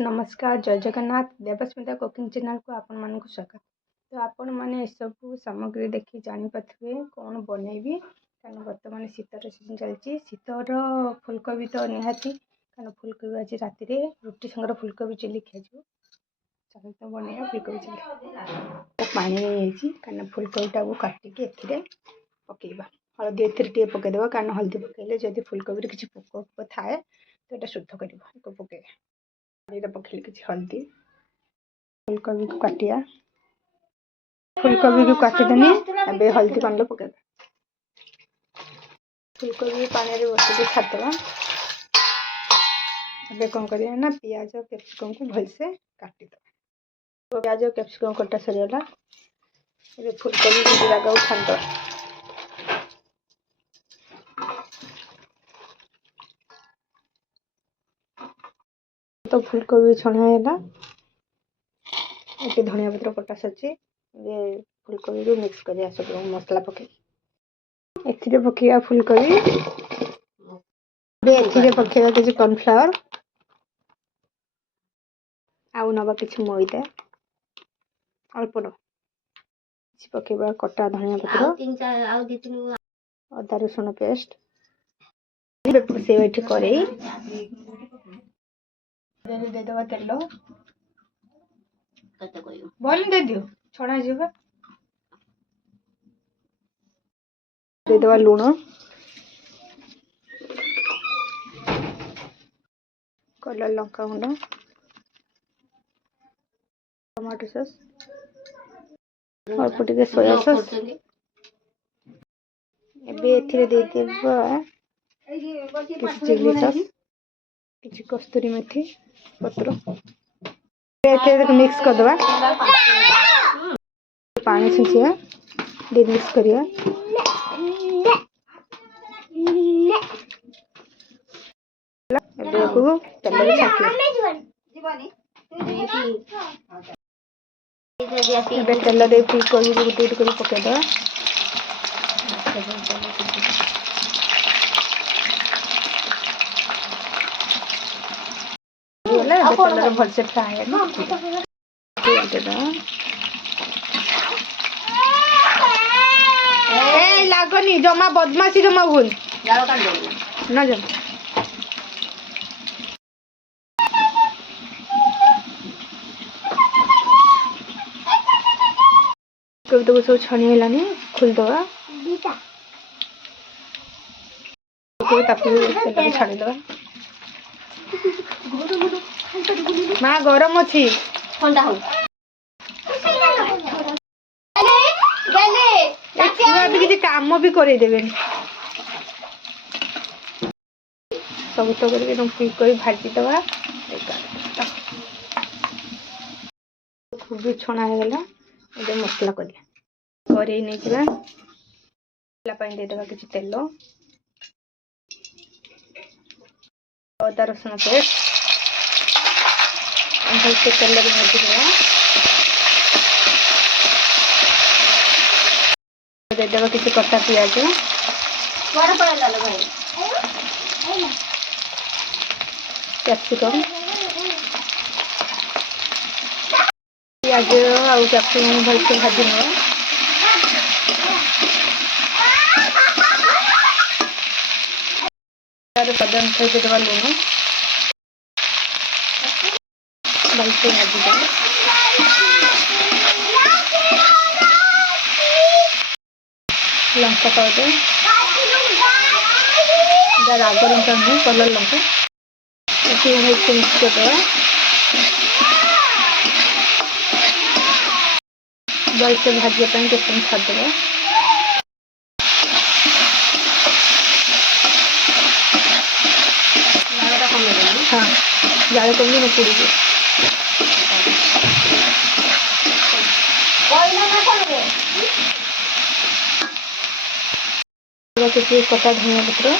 नमस्कार जय Jagannath Devasmita cooking channel को आपण मानक स्वागत। तो आपण मैंने सब सामग्री देखी जानीपे कौन बनैबी कारण बर्तमान शीतर सीजन चलती शीतर फुलकोबी तो निहाती कारण फुलकोबी आज राति रुटी संगर फुलकोबी चिली खाई चल तो बनैया फुलकोबी चिली पानी कारण फुलकोबीटा को काटिकी ए पकईबा हलदी ए पकईदेव कारण हल्दी पकईले जदि फुलकोबी किसी पोक थाए तो ये शुद्ध कर पकईबा पकड़े किसी हल्दी फुलकोबी को काटिया फुलकोबी को काटिदेनी ए हल्दी पानी पकड़ फुलकोबी पानी में बस छाड़देवा ए कौन करिया ना पियाज कैप्सिकम को भलसे काटिदेवा पियाज कैप्सिकम कटा सरीगला ए फुलकोबी को जगह छाड़देवा तो फुलकोबी छणाला ये धनिया पत्र कटा सची ये फुलकोबी को मिक्स कर सब मसला पकई ए पकईवा फुलकोबी पकईवा किसी कॉर्नफ्लावर आउ नवा किसी मैदा अल्प पकईवा कटा धनिया पत्र अदा रसुण पेस्ट से कड़े देदेवा तेल भल दे दियो छड़ा जीवा देदेवा लुण कलर लंका गुंड टमाटो सॉस अल्प टिके सोया सॉस एबे एथिरे दे देबा किसी चिली सॉस किसी कस्तूरी मेथी पत्र मिक्स कर दवा पानी छींचिया दे मिक्स करिया को तेल में छाकिया तेल दे कोबी को गोटे कर पकई दवा भल से फ्राए लागनी जमा बदमाशी जमा भूल ना जमा तो सब छणी है खोलदवा छाड़ीदवा माँ गरम अच्छी ठंडा हो किसी काम भी कर सब तो कर भाजीदवा खूब छणा होगा ये मसला कड़े नहीं देदेवा किसी तेल अदा रसुण पेस्ट भलसे तेल में भाजीदेवा देदेवा किसी कटा पियाज कैप्सिकम पियाज आउ कैप्सिकम भलसे भाजी नवा स्वाद अनुसार देदेवा लुण भलसे भाजीदेवा लंका पाउडर राग लंका नहीं कलर लंका भलसे मिक्स करदेवा भलसे भाजवाई केतन छाड़देवा हाँ जाड़े कमी न पड़ी किसी कटा धनिया पत्र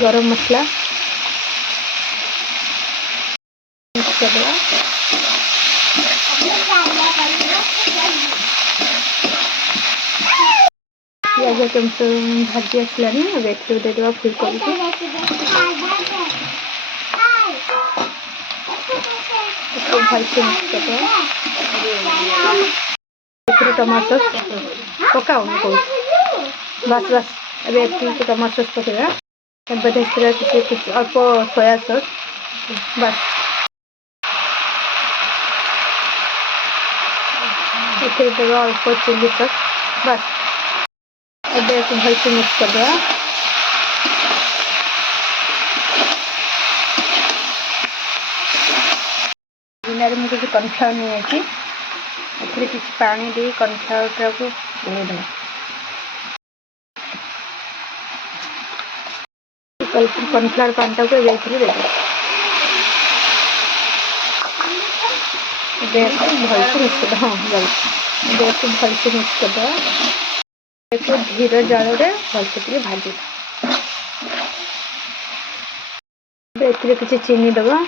गरम मसला मिक्स कर देवा पियाज भाजी आसलानी देदेवा फुलकोबी को भलसे मिक्स करदेवा टमाटो सॉस पकाओ बस बस अब एक टमाटो सॉस पकेगा कुछ अल्प सोया सॉस बस देगा अल्प चिली सॉस बस अब भलसे मिक्स करदेवा गिनारे मुझे किसी कॉर्नफ्लावर नहीं है किसी पानी दे कॉर्नफ्लावर को बुलेदेवा कॉर्नफ्लावर पानी टाक भलसे मिक्स कर हाँ भलसे मिक्स करदेवा धीर जाल भलसे भाजी किसी चीनी दबा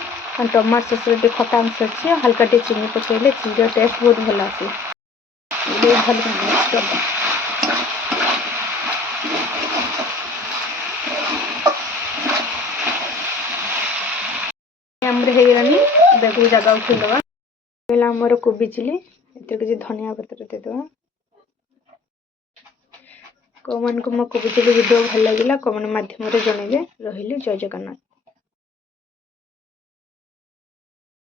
टमाटो सॉस रे खटा अंश अच्छे हल्का टे चीनी पकेले चीनी टेस्ट बहुत भल आसे भल मिक्स कर होगलानी बेगू जगह उठेदबा आमर कोबी चिली किसी धनिया पत्र देदेवा कौन को मो कोबी चिली वीडियो भल लगे कमेंट माध्यम जनइबे रही जय जगन्नाथ।